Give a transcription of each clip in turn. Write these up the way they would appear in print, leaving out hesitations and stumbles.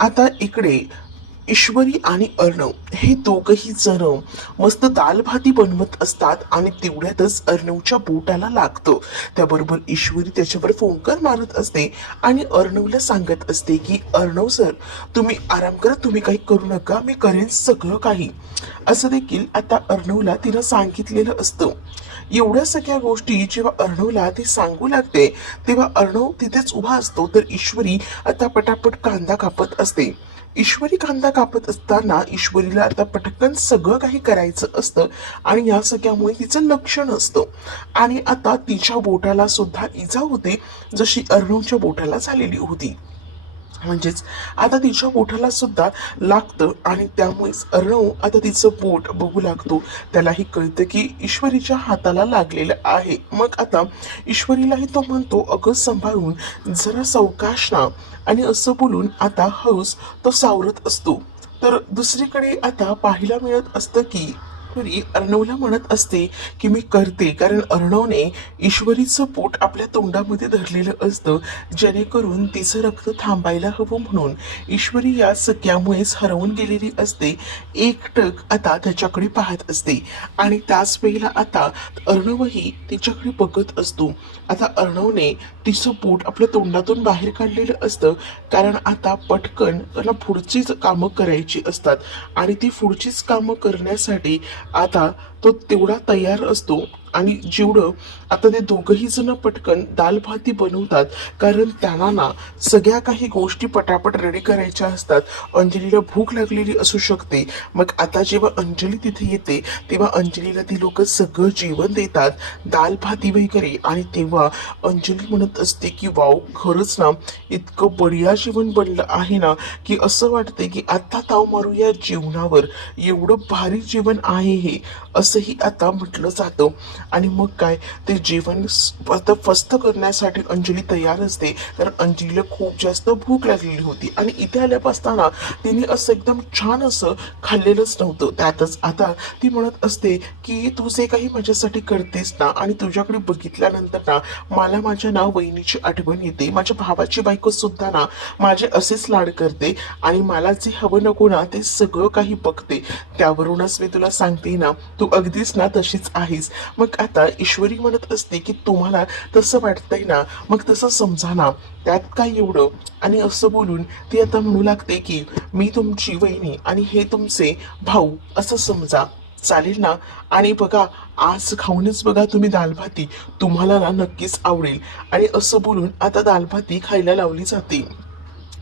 आता इकडे ईश्वरी आणि अर्णव हे दोघही जण मस्त दाल भाती बनवत असतात आणि तेवढ्यातच अर्णवच्या बोटाला लागतं. त्याबरोबर ईश्वरी त्याच्यावर फोंकर मारत असते आणि अर्णवला सांगत असते की अर्णव सर, तुम्ही आराम करा, तुम्ही काही करू नका, मी करेन सगळं काही. असं देखील आता अर्णवला तिनं सांगितलेलं असतं. एवढ्या सगळ्या गोष्टी जेव्हा अर्णवला ती सांगू लागते तेव्हा अर्णव तिथेच उभा असतो, तर ईश्वरी आता पटापट कांदा कापत असते. ईश्वरी कांदा कापत असताना ईश्वरीला आता पटकन सगळं काही करायचं असतं आणि या सगळ्यामुळे तिचं लक्ष नसतं आणि आता तिच्या बोटाला सुद्धा इजा होते, जशी अर्णवच्या बोटाला झालेली होती. म्हणजेच आता तिच्या बोटाला सुद्धा लागतं आणि त्यामुळेच अर्णव आता तिचं बोट बघू लागतो. त्यालाही कळतं की ईश्वरीच्या हाताला लागलेलं आहे. मग आता ईश्वरीलाही तो म्हणतो, अगं सांभाळून, जरा सावकाश ना. आणि असं बोलून आता हळूच तो सावरत असतो. तर दुसरीकडे आता पाहायला मिळत असतं की ईश्वरी अर्णवला म्हणत असते की मी करते, कारण अर्णवने ईश्वरीचं पोट आपल्या तोंडामध्ये धरलेलं असतं, जेणेकरून तिचं रक्त थांबायला हवं म्हणून. ईश्वरी या सगळ्यामुळेच हरवून गेलेली असते. एकटक आता त्याच्याकडे पाहत असते आणि त्याच वेळेला आता अर्णवही तिच्याकडे बघत असतो. आता अर्णवने तिचं पोट आपल्या तोंडातून बाहेर काढलेलं असतं, कारण आता पटकन त्याला पुढचीच कामं करायची असतात आणि ती पुढचीच कामं करण्यासाठी आता तो तेवढा तयार असतो. आणि जेवढं आता ते दोघही जण पटकन दाल भाती बनवतात, कारण त्यांना ना सगळ्या काही गोष्टी पटापट रेडी करायच्या असतात. अंजलीला भूक लागलेली असू शकते. मग आता जेव्हा अंजली तिथे येते तेव्हा अंजलीला ती लोक सगळं जेवण देतात, दाल भाती वगैरे. आणि तेव्हा अंजली म्हणत असते की वाव, खरंच ना इतकं बढिया जेवण बनलं आहे ना, की असं वाटतंय की आता ताव मारू या जेवणावर, एवढं भारी जेवण आहे हे, असंही आता म्हटलं जातं. आणि मग काय, ते जेवण आता फस्त करण्यासाठी अंजली तयार असते, कारण अंजलीला खूप जास्त भूक लागलेली होती आणि इथे आल्यापासताना तिने असं एकदम छान असं खाल्लेलंच नव्हतं. त्यातच आता ती म्हणत असते की तू जे काही माझ्यासाठी करतेस ना, आणि तुझ्याकडे बघितल्यानंतर ना मला माझ्या ना वहिनीची आठवण येते, माझ्या भावाची बायको सुद्धा ना माझे असेच लाड करते आणि मला जे हवं नको ना ते सगळं काही बघते. त्यावरूनच मी तुला सांगते ना, तू अगदीच ना तशीच आहेस. मग आता ईश्वरी म्हणत असते की तुम्हाला तसं वाटतंय ना, मग तसं समजा ना, त्यात काय एवढं. आणि असं बोलून ती आता म्हणू लागते की मी तुमची वहिनी आणि हे तुमचे भाऊ असं समजा, चालेल ना. आणि बघा, आज खाऊनच बघा तुम्ही दाल भाती, तुम्हाला ना नक्कीच आवडेल. आणि असं बोलून आता दाल भाती खायला लावली जाते.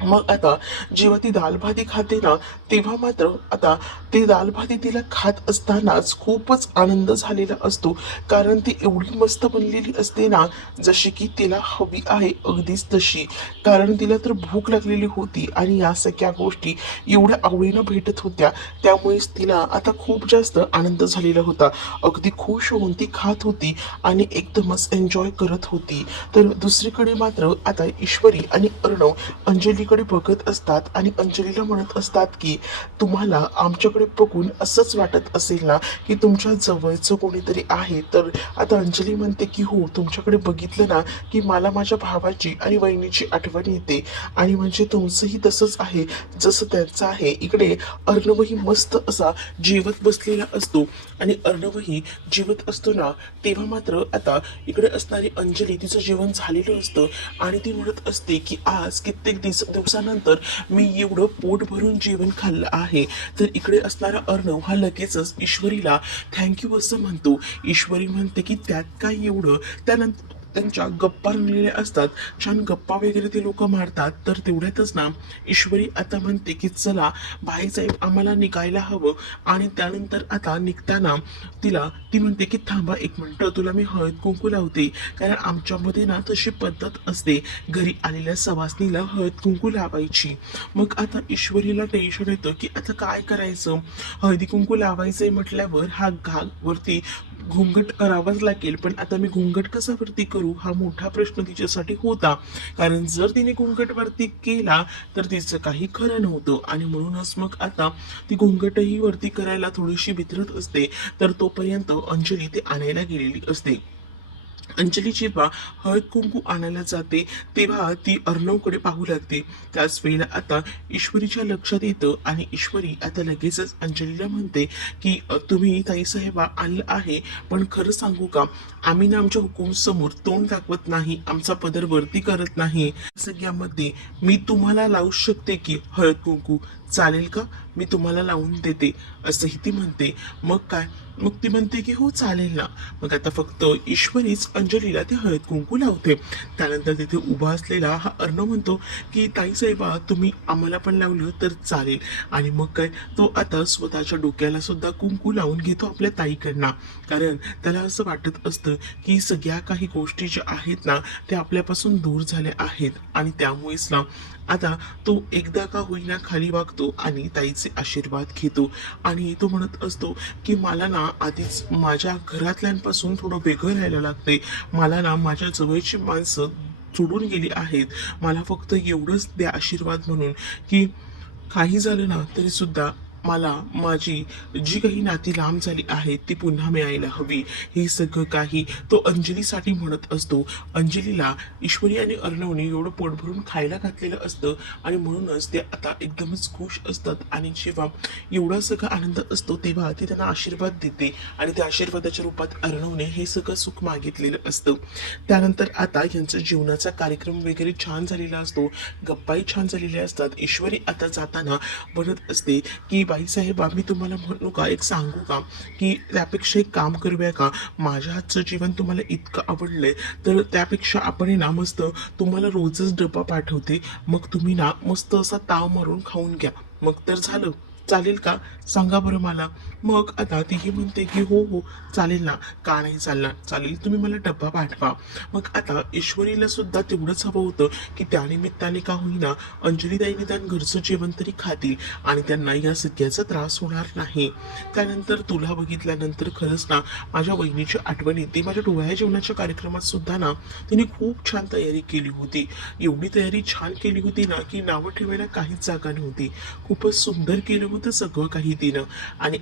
मग आता जेव्हा ती दाल भाती खाते ना, तेव्हा मात्र आता ते दाल भाती तिला खात असतानाच खूपच आनंद झालेला असतो, कारण ती एवढी मस्त बनलेली असते ना, जशी की तिला हवी आहे अगदीच तशी. कारण तिला तर भूक लागलेली होती आणि या सगळ्या गोष्टी एवढ्या आवडीनं भेटत होत्या, त्यामुळेच तिला आता खूप जास्त आनंद झालेला होता. अगदी खुश होऊन ती खात होती आणि एकदमच एन्जॉय करत होती. तर दुसरीकडे मात्र आता ईश्वरी आणि अर्णव अंजलीकडे बघत असतात आणि अंजलीला म्हणत असतात की तुम्हाला आमच्याकडे बघून असंच वाटत असेल ना की तुमच्या जवळचं कोणीतरी आहे. तर आता अंजली म्हणते की हो, तुमच्याकडे बघितलं ना की मला माझ्या भावाची आणि वहिनीची आठवण येते, आणि म्हणजे तुमचंही तसंच आहे जसं त्यांचं आहे. इकडे अर्णवही मस्त असा जेवत बसलेला असतो आणि अर्णवही जेवत असतो ना, तेव्हा मात्र आता इकडे असणारी अंजली तिचं जेवण झालेलं असतं आणि ती म्हणत असते की आज कित्येक दिवसानंतर मी एवढं पोट भरून जेवण खाल्लं आहे. तर इकडे असणारा अर्णव हा लगेचच ईश्वरीला थँक्यू असं म्हणतो. ईश्वरी म्हणते की त्यात काय एवढं. त्यानंतर त्यांच्या गप्पा रंगलेल्या असतात, छान गप्पा वगैरे ते लोक मारतात. तर तेवढ्यातच ना ईश्वरी आता म्हणते की चला भाईसाहेब, आम्हाला निघायला हवं. आणि त्यानंतर आता निघताना ती म्हणते की थांबा एक मिनिट, तुला मी हळद कुंकू लावते, कारण आमच्यामध्ये ना तशी पद्धत असते घरी आलेल्या सवासनीला हळद कुंकू लावायची. मग आता ईश्वरीला टेन्शन येतं की आता काय करायचं, हळदी कुंकू लावायचंय म्हटल्यावर हा घाग वरती घुंगट करावाच लागेल, पण आता मी घुंगट कसा वरती करू हा मोठा प्रश्न तिच्यासाठी होता. कारण जर तिने घुंगट वरती केला तर तिचं काही खरं नव्हतं, आणि म्हणूनच मग आता ती घुंगटही वरती करायला थोडीशी भित्रत असते. तर तोपर्यंत अंजली ते आणायला गेलेली असते. अंजली जेव्हा हळद कुंकू आणायला जाते तेव्हा ती अर्णवकडे पाहू लागते. त्याच वेळेला आता ईश्वरीच्या लक्षात येतं आणि ईश्वरी आता लगेचच अंजलीला म्हणते की तुम्ही ताईसाहेबा आणलं आहे, पण खरं सांगू का, आम्ही ना आमच्या हुकूम समोर तोंड दाखवत नाही, आमचा पदर वरती करत नाही. सगळ्यामध्ये मी तुम्हाला लावू शकते की हळद कुंकू, चालेल का, मी तुम्हाला लावून देते असंही ती म्हणते. मग काय, मग ती म्हणते की हो चालेल ना. मग आता फक्त ईश्वरीच अंजलीला ते हळद कुंकू लावते. त्यानंतर तिथे उभा असलेला हा अर्णव म्हणतो की ताईसाहेबा तुम्ही आम्हाला पण लावलं तर चालेल. आणि मग काय, तो आता स्वतःच्या डोक्याला सुद्धा कुंकू लावून घेतो आपल्या ताईकडनं. कारण त्याला असं वाटत असतं की सगळ्या काही गोष्टी ज्या आहेत ना त्या आपल्यापासून दूर झाल्या आहेत आणि त्यामुळेच ना आता तो एकदा का होईना खाली वागतो आणि ताईचे आशीर्वाद घेतो. आणि तो म्हणत असतो की मला ना आधीच माझ्या घरातल्यांपासून थोडं वेगळं राहायला लागते, मला ना माझ्या जवळची माणसं सोडून गेली आहेत, मला फक्त एवढंच द्या आशीर्वाद म्हणून की काही झालं ना तरी सुद्धा मला माझी जी काही नाती लांब झाली आहेत ती पुन्हा मिळायला हवी. हे सगळं काही तो अंजलीसाठी म्हणत असतो. अंजलीला ईश्वरी आणि अर्णवने एवढं पोट भरून खायला घातलेलं असतं आणि म्हणूनच ते आता एकदमच खुश असतात. आणि जेव्हा एवढा सगळा आनंद असतो तेव्हा ती त्यांना आशीर्वाद देते आणि त्या आशीर्वादाच्या रूपात अर्णवने हे सगळं सुख मागितलेलं असतं. त्यानंतर आता यांचा जीवनाचा कार्यक्रम वगैरे छान झालेला असतो, गप्पाही छान झालेल्या असतात. ईश्वरी आता जाताना म्हणत असते की बाईसाहेब मी तुम्हाला म्हणू का, एक सांगू का, की त्यापेक्षा एक काम करूया का, माझ्या हातचं जेवण तुम्हाला इतकं आवडलंय तर त्यापेक्षा आपण ना मस्त तुम्हाला रोजच डबा पाठवते, मग तुम्ही ना मस्त असा ताव मारून खाऊन घ्या, मग तर झालं, चालेल का, सांगा बरं मला. मग आता तीही म्हणते की हो हो चालेल ना, का नाही चालणार, चालेल तुम्ही मला डब्बा पाठवा. मग आता ईश्वरीला सुद्धा तेवढंच हवं होतं की त्यानिमित्ताने का होईना अंजलीताई निदान घरचं जेवण तरी खातील आणि त्यांना या सगळ्याचा त्रास होणार नाही. त्यानंतर तुला बघितल्यानंतर खरंच ना माझ्या वहिनीची आठवण येते. माझ्या डोळ्या जेवणाच्या कार्यक्रमात सुद्धा ना तिने खूप छान तयारी केली होती, एवढी तयारी छान केली होती ना की नावं ठेवायला काहीच जागा नव्हती. खूपच सुंदर केलं होतं सगळं काही तिनं. आणि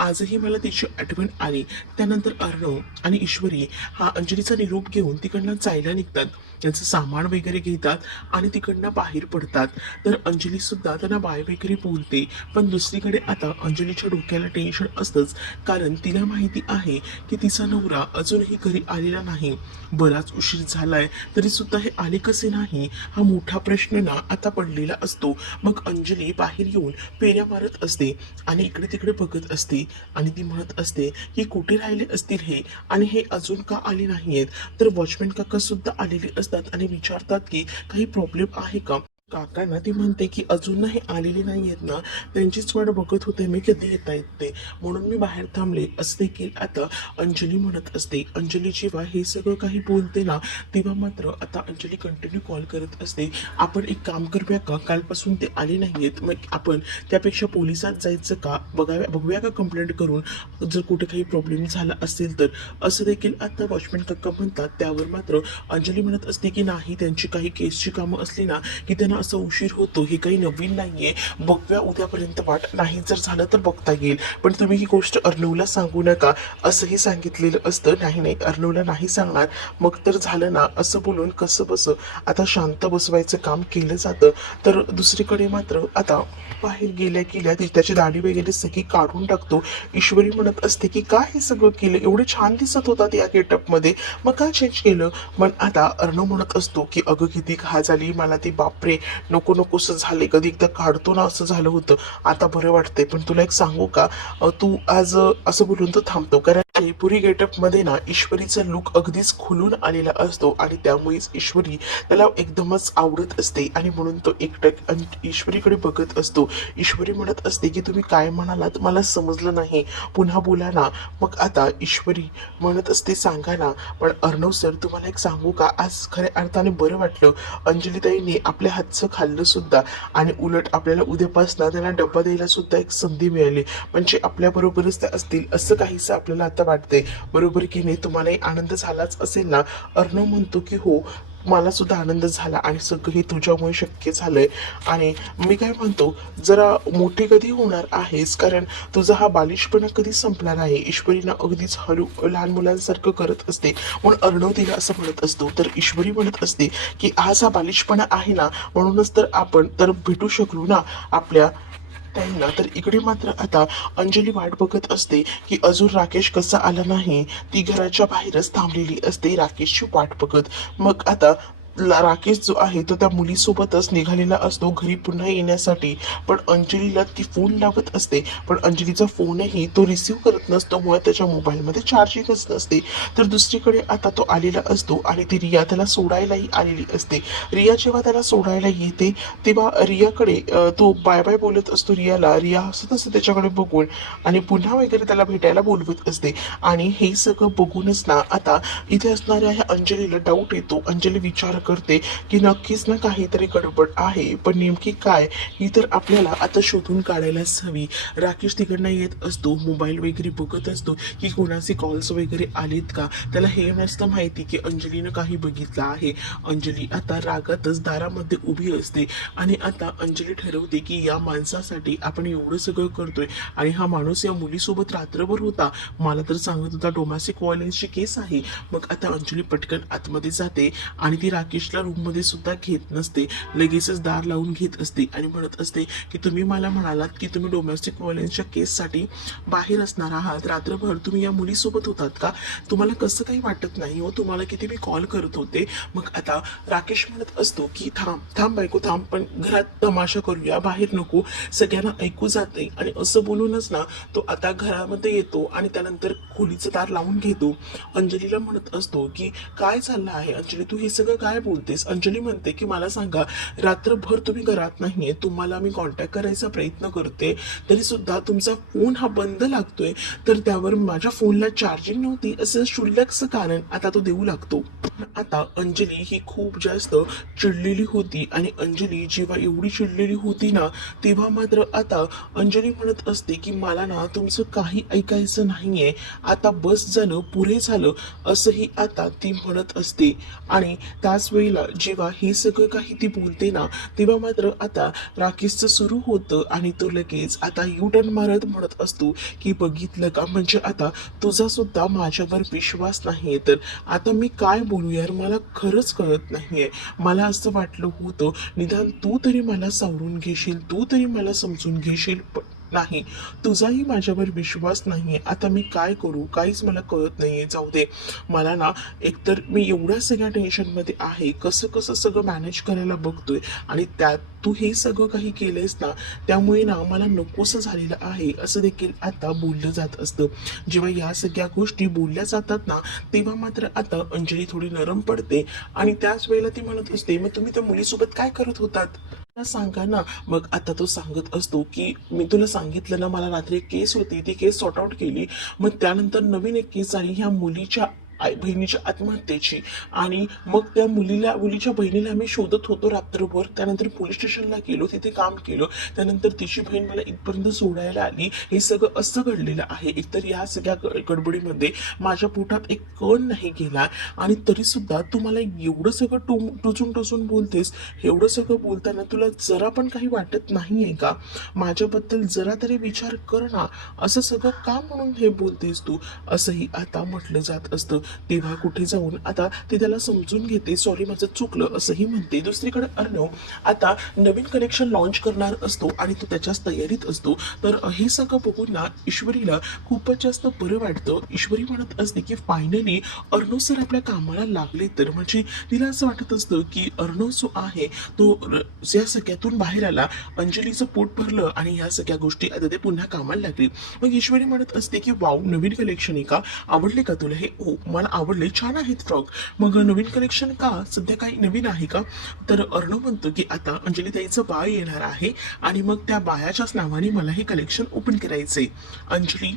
आजही मला तिची आठवण आली. त्यानंतर अर्णव आणि ईश्वरी हा अंजलीचा निरोप घेऊन तिकडनं जायला निघतात, त्यांचं सामान वगैरे घेतात आणि तिकडनं बाहेर पडतात. तर अंजली सुद्धा त्यांना बाय वगैरे बोलते. पण दुसरीकडे आता अंजलीच्या डोक्याला टेन्शन असतंच, कारण तिला माहिती आहे की तिचा नवरा अजूनही घरी आलेला नाही, बराच उशीर झालाय तरी सुद्धा हे आले कसे नाही, हा मोठा प्रश्न ना आता पडलेला असतो. मग अंजली बाहेर येऊन फेऱ्या मारत असते आणि इकडे तिकडे बघत असते आणि ती म्हणत असते की कुठे राहिले असतील हे आणि हे अजून का आले नाहीयेत. तर वॉचमॅन काका सुद्धा आलेले असतात आणि विचारतात की काही प्रॉब्लेम आहे का. काकांना ती म्हणते की अजून हे आलेले नाही आहेत ना, त्यांचीच वाट बघत होते मी, कधी येता येत ते, म्हणून मी बाहेर थांबले असं देखील आता अंजली म्हणत असते. अंजली जेव्हा हे सगळं काही बोलते ना तेव्हा मात्र आता अंजली कंटिन्यू कॉल करत असते. आपण एक काम करूया का, कालपासून ते आले नाहीयेत, मग आपण त्यापेक्षा पोलिसात जायचं का, बघूया का कंप्लेंट करून, जर कुठे काही प्रॉब्लेम झाला असेल तर, असं देखील आता वॉचमॅन काका म्हणतात. त्यावर मात्र अंजली म्हणत असते की नाही, त्यांची काही केसची कामं असली ना की त्यांना असं उशीर होतो, हे काही नवीन नाहीये, बघूया उद्यापर्यंत वाट, नाही जर झालं तर बघता येईल, पण तुम्ही ही गोष्ट अर्णवला सांगू नका असंही सांगितलेलं असतं. नाही नाही अर्णवला नाही सांगणार, मग तर झालं ना, असं बोलून कसं बसं आता शांत बसवायचं काम केलं जातं. तर दुसरीकडे मात्र आता बाहेर गेल्या गेल्या त्याची दाढी वगैरे सगळी काढून टाकतो. ईश्वरी म्हणत असते की काय हे सगळं केलं, एवढे छान दिसत होतात या गेटअप मध्ये, मग काय चेंज केलं. पण आता अर्णव म्हणत असतो की अगं किती घा झाली मला ती, बापरे नको नकोसं झाले, कधी एकदा काढतो ना असं झालं होतं, आता बरं वाटतंय. पण तुला एक सांगू का, तू आज असं बोलून तो थांबतो, कारण जयपुरी गेटअप मध्ये ना ईश्वरीचा लुक अगदीच खुलून आलेला असतो आणि त्यामुळेच ईश्वरी त्याला एकदमच आवडत असते आणि म्हणून तो एकटक ईश्वरीकडे बघत असतो. ईश्वरी म्हणत असते की तुम्ही काय म्हणालात मला समजलं नाही, पुन्हा बोला ना. मग आता ईश्वरी म्हणत असते सांगा ना. पण अर्णव सर तुम्हाला एक सांगू का, आज खऱ्या अर्थाने बरं वाटलं, अंजलीताईने आपल्या हातचं खाल्लं सुद्धा आणि उलट आपल्याला उद्यापासून त्यांना डब्बा द्यायला सुद्धा एक संधी मिळाली, म्हणजे आपल्या बरोबरच त्या असतील असं काहीसं आपल्याला आता वाटतंय, बरोबर की नाही, तुम्हालाही आनंद झालाच असेल ना. अर्णव म्हणतो की हो, मला सुद्धा आनंद झाला आणि सगळं हे तुझ्यामुळे शक्य झालंय. आणि मी काय म्हणतो, जरा मोठी कधी होणार आहेस, कारण तुझा हा बालिशपणा कधी संपणार आहे. ईश्वरीनं अगदीच हळू लहान मुलांसारखं करत असते, म्हणून अर्णव तिला असं म्हणत असतो. तर ईश्वरी म्हणत असते की आज हा बालिशपणा आहे ना, म्हणूनच तर आपण तर भेटू शकलो ना आपल्या त्यांना. तर इकडे मात्र आता अंजली वाट बघत असते की अजून राकेश कसा आला नाही. ती घराच्या बाहेरच थांबलेली असते राकेशची वाट बघत. मग आता राकेश जो आहे तो त्या मुलीसोबतच निघालेला असतो घरी पुन्हा येण्यासाठी. पण अंजलीला ती फोन लावत असते, पण अंजलीचा फोनही तो रिसीव्ह करत नसतो, मुळे त्याच्या मोबाईलमध्ये चार्जिंगच नसते. तर दुसरीकडे आता तो आलेला असतो आणि ती रिया त्याला सोडायलाही आलेली असते. रिया जेव्हा त्याला सोडायला येते तेव्हा रियाकडे तो बाय बाय बोलत असतो रियाला. रिया हसत असते त्याच्याकडे बघून आणि पुन्हा वगैरे त्याला भेटायला बोलवत असते. आणि हे सगळं बघूनच ना आता इथे असणाऱ्या ह्या अंजलीला डाऊट येतो. अंजली विचार करते की नक्कीच ना काहीतरी गडबड आहे, पण नेमकी काय ही तर आपल्याला आता शोधून काढायलाच हवी. राकेश तिकडनं येत असतो, मोबाईल वगैरे बघत असतो की कोणाचे कॉल्स वगैरे आलेत का. त्याला हे नसतं माहिती की अंजलीनं काही बघितलं आहे. अंजली आता रागातच दारामध्ये उभी असते आणि आता अंजली ठरवते की या माणसासाठी आपण एवढं सगळं करतोय आणि हा माणूस या मुलीसोबत रात्रभर होता, मला तर सांगत होता डोमॅस्टिक व्हायलन्सची केस आहे. मग आता अंजली पटकन आतमध्ये जाते आणि ती राकेशला रूममध्ये सुद्धा घेत नसते, लगेचच दार लावून घेत असते आणि म्हणत असते की तुम्ही मला म्हणालात की तुम्ही डोमेस्टिक व्हायलन्सच्या केससाठी बाहेर असणार आहात, रात्रभर तुम्ही या मुलीसोबत होतात का, तुम्हाला कसं काही वाटत नाही हो, तुम्हाला किती मी कॉल करत होते. मग आता राकेश म्हणत असतो की थांब थांब बायको थांब, पण घरात तमाशा करूया, बाहेर नको, सगळ्यांना ऐकू जाते. आणि असं बोलूनच ना तो आता घरामध्ये येतो आणि त्यानंतर खोलीचं दार लावून घेतो. अंजलीला म्हणत असतो की काय चाललं आहे अंजली, तू हे सगळं काय बोलतेस. अंजली म्हणते की मला सांगा, रात्रभर तुम्ही घरात नाहीये, तुम्हाला मी कॉन्टॅक्ट करायचा प्रयत्न करते तरी सुद्धा तुमचा फोन हा बंद लागतोय, तर त्यावर माझ्या फोनला चार्जिंग नव्हती असं क्षुल्लकचं कारण आता तो देऊ लागतो. आता अंजली ही खूप जास्त चिडलेली होती आणि अंजली जेव्हा एवढी चिडलेली होती ना, तेव्हा मात्र आता अंजली म्हणत असते की मला ना तुमचं काही ऐकायचं नाहीये, आता बस झालं, पुरे झालं, असंही आता ती म्हणत असते. आणि त्याच वेळेला जेव्हा हे सगळं काही ती बोलते ना, तेव्हा मात्र आता राकेशचं सुरू होतं आणि तो लगेच आता यू टर्न मारत म्हणत असतो की बघितलं का, म्हणजे आता तुझा सुद्धा माझ्यावर विश्वास नाहीये, तर आता मी काय बोलू यार, मला खरंच कळत नाहीये. मला असं वाटलं होतं निदान तू तरी मला सावरून घेशील, तू तरी मला समजून घेशील, पण नाही, तुझाही माझ्यावर विश्वास नाहीये. आता मी काय करू काहीच मला कळत नाहीये. जाऊ दे, मला ना एकतर मी एवढ्या सगळ्या टेन्शनमध्ये आहे, कसं कसं सगळं मॅनेज करायला बघतोय आणि त्यात तू हे सगळं काही केलंयस ना, त्यामुळे ना मला नकोसं झालेलं आहे, असं देखील आता बोललं जात असतं. जेव्हा या सगळ्या गोष्टी बोलल्या जातात ना, तेव्हा मात्र आता अंजली थोडी नरम पडते आणि त्याच वेळेला ती म्हणत असते मग तुम्ही त्या मुलीसोबत काय करत होतात, मला सांगा ना. मग आता तो सांगत असतो की मी तुला सांगितलं ना, मला रात्री एक केस होती, ती केस सॉर्ट आउट केली, मग त्यानंतर नवीन एक केस आली ह्या मुलीच्या आई बहिणीच्या आत्महत्येची, आणि मग त्या मुलीच्या बहिणीला आम्ही शोधत होतो रात्रभर. त्यानंतर पोलीस स्टेशनला गेलो, तिथे काम केलं, त्यानंतर तिची बहीण मला इथपर्यंत सोडायला आली. हे सगळं असं घडलेलं आहे. एकतर या सगळ्या गडबडीमध्ये माझ्या पोटात एक कण नाही गेला आणि तरी सुद्धा तू मला एवढं सगळं टोचून टोचून बोलतेस. एवढं सगळं बोलताना तुला जरा पण काही वाटत नाहीये का, माझ्याबद्दल जरा तरी विचार कर ना, असं सगळं का म्हणून हे बोलतेस तू, असंही आता म्हटलं जात असतं. तेव्हा कुठे जाऊन आता ती त्याला समजून घेते, सॉरी माझं चुकलं असंही म्हणते. दुसरीकडे अर्णव आता नवीन कनेक्शन लॉन्च करणार असतो आणि तो त्याच्याच तयारीत असतो. तर हे सगळं बघून ना ईश्वरीला खूपच जास्त बरं वाटतं. ईश्वरी म्हणत असते की फायनली अर्णव सर आपल्या कामाला लागले, तर म्हणजे तिला असं वाटत असतं की अर्णव जो आहे तो या सगळ्यातून बाहेर आला, अंजलीचं पोट भरलं आणि या सगळ्या गोष्टी आता ते पुन्हा कामाला लागली. मग ईश्वरी म्हणत असते की वाव, नवीन कलेक्शन आहे का, आवडले का तुला हे, हो मला आवडले, छान आहेत फ्रॉक, मग नवीन कलेक्शन का, सध्या काही नवीन आहे का. तर अर्णव म्हणतो की आता अंजली ताईचं बाळ येणार आहे आणि मग त्या बाळाच्याच नावाने मला हे कलेक्शन ओपन करायचंय. अंजली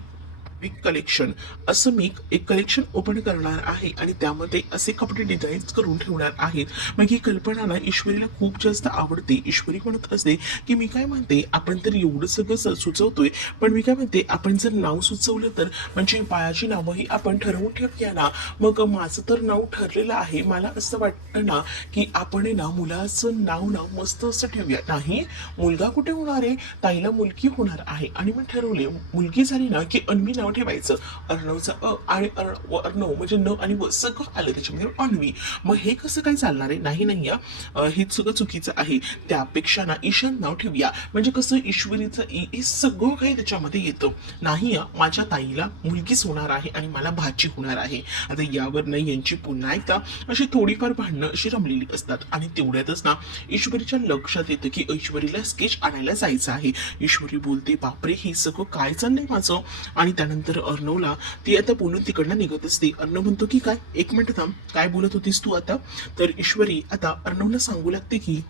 बिग कलेक्शन असं मी एक कलेक्शन ओपन करणार आहे आणि त्यामध्ये असे कपडे डिझाईन करून ठेवणार आहेत. मग ही कल्पना ना ईश्वरीला खूप जास्त आवडते. ईश्वरी म्हणत असते की मी काय म्हणते, आपण तर एवढं सगळं सुचवतोय, पण मी काय म्हणते, आपण जर नाव सुचवलं तर म्हणजे बाळाची नावं ही आपण ठरवून ठेवूया ना. मग माझं तर नाव ठरलेलं आहे. मला असं वाटतं ना की आपण आहे ना मुलाचं नाव ना मस्त असं ठेवूया. नाही, मुलगा कुठे होणार आहे, ताईला मुलगी होणार आहे. आणि मी ठरवले, मुलगी झाली ना की अन्वी नाव ठेवायचं. अर्णवचा आणि अर्णव म्हणजे न आणि व सगळं आलं त्याच्यामध्ये अन्वी. मग हे कसं काय चालणार आहे? नाही नाही हे सगळं चुकीचं आहे. त्यापेक्षा ना ईशान नाव ठेवूया, म्हणजे कसं ईश्वरीचं हे सगळं काही त्याच्यामध्ये येतं. नाही माझ्या ताईला मुलगीच होणार आहे आणि मला भाची होणार आहे. आता यावर नाही यांची पुन्हा एकदा अशी थोडीफार भांडणं अशी रमलेली असतात. आणि तेवढ्यातच ना ईश्वरीच्या लक्षात येतं की ईश्वरीला स्केच आणायला जायचं आहे. ईश्वरी बोलते, बापरे हे सगळं काय चाललंय माझं. आणि त्यानंतर अर्णवला ती आता बोलून तिकडनं निघत असते. अर्णव म्हणतो की काय, एक मिनिट थांब, काय बोलत होतीस तू आता. तर ईश्वरी आता अर्णवला सांगू लागते की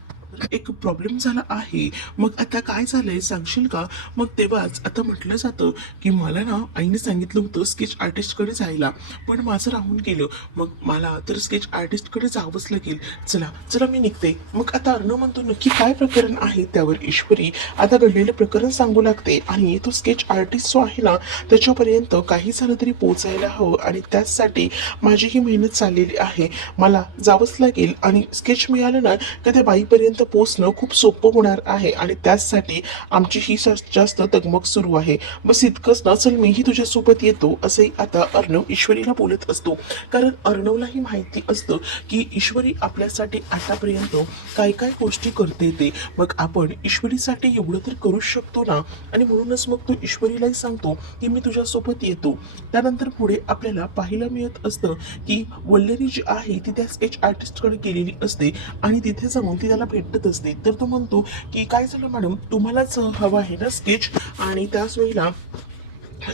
एक प्रॉब्लेम झाला आहे. मग आता काय झालंय सांगशील का. मग तेव्हाच आता म्हटलं जातं की मला ना आईने सांगितलं होतं स्केच आर्टिस्टकडे जायला, पण माझं राहून गेलं. मग मला तर स्केच आर्टिस्टकडे जावंच लागेल. चला चला मी निघते. मग आता अर्णव म्हणतो, नक्की काय प्रकरण आहे. त्यावर ईश्वरी आता घडलेलं प्रकरण सांगू लागते. आणि तो स्केच आर्टिस्ट जो आहे ना त्याच्यापर्यंत काही झालं तरी पोचायला हवं, आणि त्याचसाठी माझी ही मेहनत चाललेली आहे. मला जावंच लागेल आणि स्केच मिळालं ना का त्या बाईपर्यंत पोचणं खूप सोपं होणार आहे. आणि त्याचसाठी आमची ही जास्त तगमग सुरू आहे. बस इतकंच ना, चल मीही तुझ्यासोबत येतो, असंही आता अर्णव ईश्वरीला बोलत असतो. कारण अर्णवलाही माहिती असतं की ईश्वरी आपल्यासाठी आतापर्यंत काय काय गोष्टी करते ते. मग आपण ईश्वरीसाठी एवढं तर करू शकतो ना. आणि म्हणूनच मग तो ईश्वरीलाही सांगतो की मी तुझ्यासोबत येतो. त्यानंतर पुढे आपल्याला पाहायला मिळत असतं की वल्लरी जी आहे ती त्या स्केच आर्टिस्टकडे गेलेली असते आणि तिथे जाऊन ती त्याला भेटत असते. तर तो म्हणतो की काय झालं मॅडम, तुम्हालाच हवं आहे ना स्केच. आणि त्याच वेळेला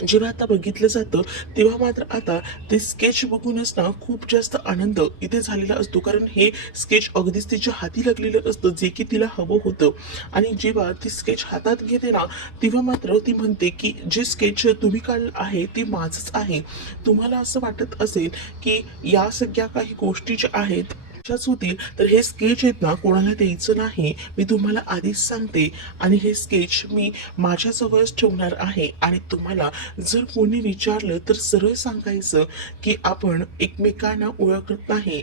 जेव्हा आता बघितलं जातं तेव्हा मात्र आता ते स्केच बघूनच ना खूप जास्त आनंद इथे झालेला असतो. कारण हे स्केच अगदीच तिच्या हाती लागलेलं असतं, जे की तिला हवं होतं. आणि जेव्हा ती स्केच हातात घेते ना तेव्हा मात्र ती म्हणते की जे स्केच तुम्ही काढलं आहे ते माझंच आहे. तुम्हाला असं वाटत असेल की या सगळ्या काही गोष्टी ज्या आहेत त्याच्याच होतील, तर हे स्केच आहेत ना कोणाला द्यायचं नाही, मी तुम्हाला आधीच सांगते. आणि हे स्केच मी माझ्याजवळच ठेवणार आहे. आणि तुम्हाला जर कोणी विचारलं तर सरळ सांगायचं की आपण एकमेकांना ओळखत नाही.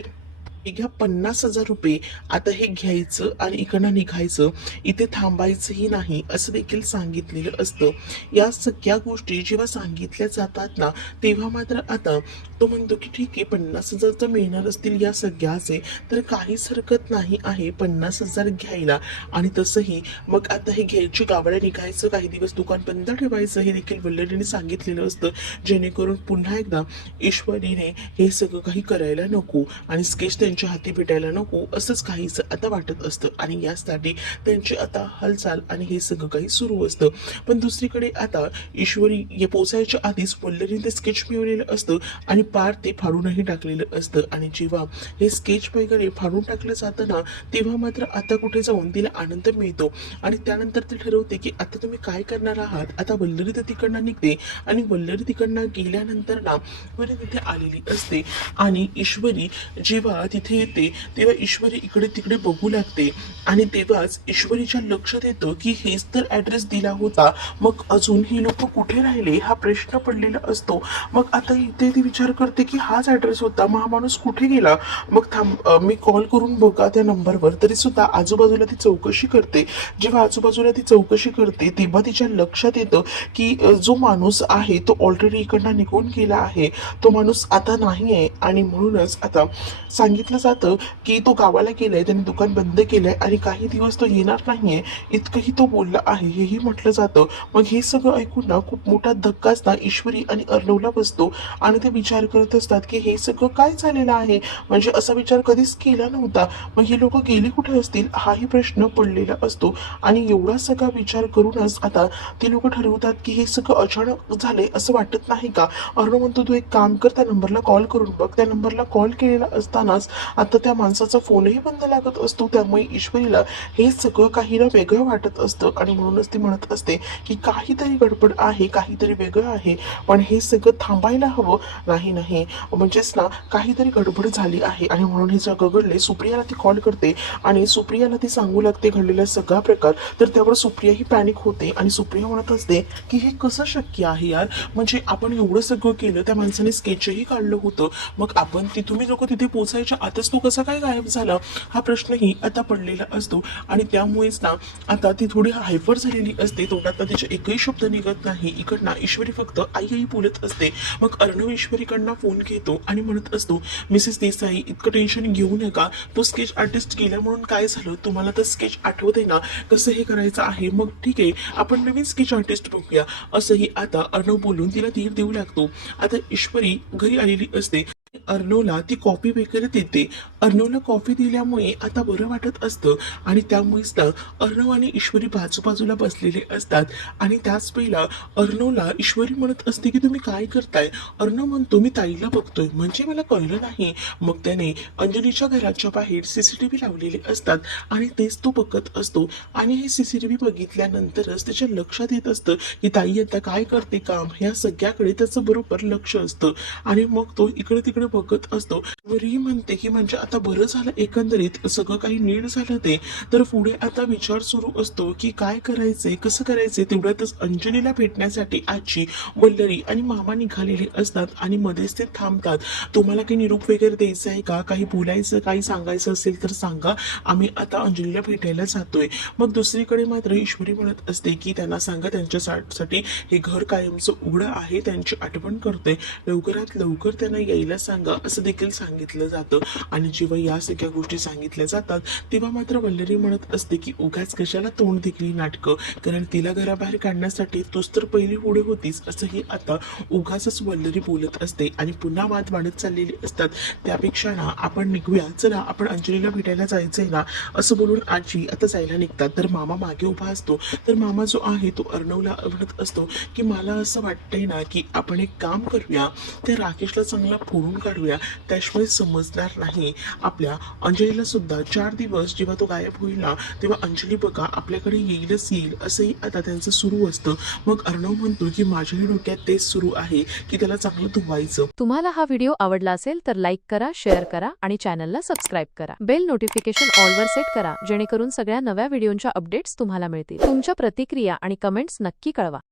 हे घ्या 50,000 रुपये, आता हे घ्यायचं आणि इकडनं निघायचं, इथे थांबायचंही नाही, असं देखील सांगितलेलं असतं. या सगळ्या गोष्टी जेव्हा सांगितल्या जातात ना तेव्हा मात्र आता तो म्हणतो की ठीक आहे, 50,000 तर मिळणार असतील या सगळ्याचे, तर काहीच हरकत नाही आहे 50,000 घ्यायला. आणि तसंही मग आता हे घ्यायची गावाला निघायचं, काही दिवस दुकान बंद ठेवायचं, हे देखील वल्लरीने सांगितलेलं असतं. जेणेकरून पुन्हा एकदा ईश्वरीने हे सगळं काही करायला नको आणि स्केच त्यांच्या हाती भेटायला नको, असंच काहीच आता वाटत असतं. आणि यासाठी त्यांची आता हालचाल आणि हे सगळं काही सुरू असतं. पण दुसरीकडे आता ईश्वरी हे पोचायच्या आधीच वल्लरीने ते स्केच मिळवलेलं असतं आणि पार ते फाडूनही टाकलेलं असतं. आणि जेव्हा हे स्केच वगैरे फाडून टाकलं जातं ना तेव्हा मात्र आता कुठे जाऊन तिला आनंद मिळतो. आणि त्यानंतर ती ठरवते की आता तुम्ही काय करणार आहात. आता वल्लरी तर तिकडनं निघते आणि वल्लरी तिकडनं गेल्यानंतर ना बरे तिथे आलेली असते. आणि ईश्वरी जेव्हा तिथे येते तेव्हा ईश्वरी इकडे तिकडे बघू लागते. आणि तेव्हाच ईश्वरीच्या लक्षात येतं की हेच तर ॲड्रेस दिला होता, मग अजून ही लोक कुठे राहिले हा प्रश्न पडलेला असतो. मग आता इथे ती विचार करते की हाच ॲड्रेस होता, मग हा माणूस कुठे गेला. मग थांब, मी कॉल करून बघा त्या नंबरवर. तरी सुद्धा आजूबाजूला ती चौकशी करते. जेव्हा आजूबाजूला ती चौकशी करते तेव्हा तिच्या लक्षात येतं की जो माणूस आहे तो ऑलरेडी इकडनं निघून गेला आहे, तो माणूस आता नाही आहे. आणि म्हणूनच आता सांगितलं जातं की तो गावाला गेलाय, त्याने दुकान बंद केलंय आणि काही दिवस तो येणार नाहीये, इतकंही तो बोलला आहे, हेही म्हटलं जातं. मग हे सगळं ऐकून ना खूप मोठा धक्काच ना ईश्वरी आणि अर्णवला बसतो. आणि ते विचार करत असतात की हे सगळं काय झालेलं आहे, म्हणजे असा विचार कधीच केला नव्हता. मग ही लोक गेली कुठे असतील हाही प्रश्न पडलेला असतो. आणि एवढा सगळा विचार करूनच आता ती लोक ठरवतात की हे सगळं अचानक झाले असं वाटत नाही का. अर्णव म्हणतो, तू एक काम कर, त्या नंबरला कॉल करून बघ. त्या नंबरला कॉल केलेला असतानाच आता त्या माणसाचा फोनही बंद लागत असतो. त्यामुळे ईश्वरीला हे सगळं काही ना वेगळं वाटत असतं आणि म्हणूनच ती म्हणत असते की काहीतरी गडबड आहे, काहीतरी वेगळं आहे, पण हे सगळं थांबायला हवं. नाही नाही म्हणजेच ना काहीतरी गडबड झाली आहे आणि म्हणून हे सगळं घडले. सुप्रियाला ती कॉल करते आणि सुप्रियाला ती सांगू लागते घडलेला सगळा प्रकार. तर त्यावर सुप्रिया ही पॅनिक होते आणि सुप्रिया म्हणत असते की हे कसं शक्य आहे यार, म्हणजे आपण एवढं सगळं केलं, त्या माणसाने स्केचही काढलं होतं, मग आपण तुम्ही लोक तिथे पोहोचायच्या आताच तो कसा काय गायब झाला, हा प्रश्नही आता पडलेला असतो. आणि त्यामुळेच ना आता ती थोडी हायपर झालेली असते. तोंडात तिचे एकही शब्द निघत नाही. इकडनं ईश्वरी फक्त आई आई बोलत असते. मग अर्णव ईश्वरीकडनं फोन घेतो आणि म्हणत असतो, मिसेस देसाई इतकं टेन्शन घेऊ नका, तो स्केच आर्टिस्ट गेला म्हणून काय झालं, तुम्हाला तर स्केच आठवत आहे ना कसं हे करायचं आहे, मग ठीक आहे आपण नवीन स्केच आर्टिस्ट बघूया, असंही आता अर्णव बोलून तिला धीर देऊ लागतो. आता ईश्वरी घरी आलेली असते. अर्णवला ती कॉफी वगैरे देते. अर्णवला कॉफी दिल्यामुळे आता बरं वाटत असतं आणि त्यामुळेच ना अर्णव आणि ईश्वरी बाजूबाजूला बसलेले असतात. आणि त्याच वेळेला अर्णवला ईश्वरी म्हणत असते की तुम्ही काय करताय. अर्णव म्हणतो मी ताईला बघतोय, म्हणजे मला कळलं नाही. मग त्याने अंजलीच्या घराच्या बाहेर सीसीटीव्ही लावलेले असतात आणि तेच तो बघत असतो. आणि हे सीसीटीव्ही बघितल्यानंतरच त्याच्या लक्षात येत असतं की ताई आता काय करते काम, ह्या सगळ्याकडे त्याचं बरोबर लक्ष असतं. आणि मग तो इकडे तिकडे बघत असतो. वरही म्हणते की म्हणजे आता बरं झालं, एकंदरीत सगळं काही नीट झालं ते. तर पुढे आता विचार सुरू असतो की काय करायचंय, कसं करायचंय. तेवढ्यातच अंजलीला भेटण्यासाठी आजी, वल्लरी आणि मामा निघालेले असतात आणि मध्येच ते थांबतात. तुम्हाला काही निरोप वगैरे द्यायचा आहे का, काही बोलायचं, काही सांगायचं असेल तर सांगा, आम्ही आता अंजलीला भेटायला जातोय. मग दुसरीकडे मात्र ईश्वरी म्हणत असते की त्यांना सांगा त्यांच्यासाठी हे घर कायमचं उघडं आहे, त्यांची आठवण करते, लवकरात लवकर त्यांना यायला सांगा, असं देखील सांगितलं जातं. आणि जेव्हा या सगळ्या गोष्टी सांगितल्या जातात तेव्हा मात्र वल्लरी म्हणत असते की उगाच कशाला तोंड दिली नाटकं, कारण तिला घराबाहेर काढण्यासाठी तूच तर पहिली पुढे होतीस, असंही आता उगाच वल्लरी बोलत असते. आणि पुन्हा वाद वाढत चाललेले असतात. त्यापेक्षा ना आपण निघूया, चला आपण अंजलीला भेटायला जायचंय ना, असं बोलून आजी आता जायला निघतात. तर मामा मागे उभा असतो. तर मामा जो आहे तो अर्णवला म्हणत असतो की मला असं वाटतंय ना की आपण एक काम करूया, त्या राकेशला चांगला फोडून काढूया, त्याशिवाय समजणार नाही. आपल्या अंजलीला सुद्धा 4 दिवस जेव्हा तो गायब होईल ना तेव्हा अंजली बघा आपल्याकडे येईलच येईल, असंही आता त्यांचं सुरू असतं. मग अर्णव म्हणतो की माझ्याही डोक्यात तेच सुरू आहे की त्याला चांगलं धुवायचं. तुम्हाला हा व्हिडिओ आवडला असेल तर लाईक करा, शेअर करा आणि चॅनलला सबस्क्राईब करा. बेल नोटिफिकेशन ऑलवर सेट करा, जेणेकरून सगळ्या नव्या व्हिडिओंच्या अपडेट्स तुम्हाला मिळतील. तुमच्या प्रतिक्रिया आणि कमेंट्स नक्की कळवा.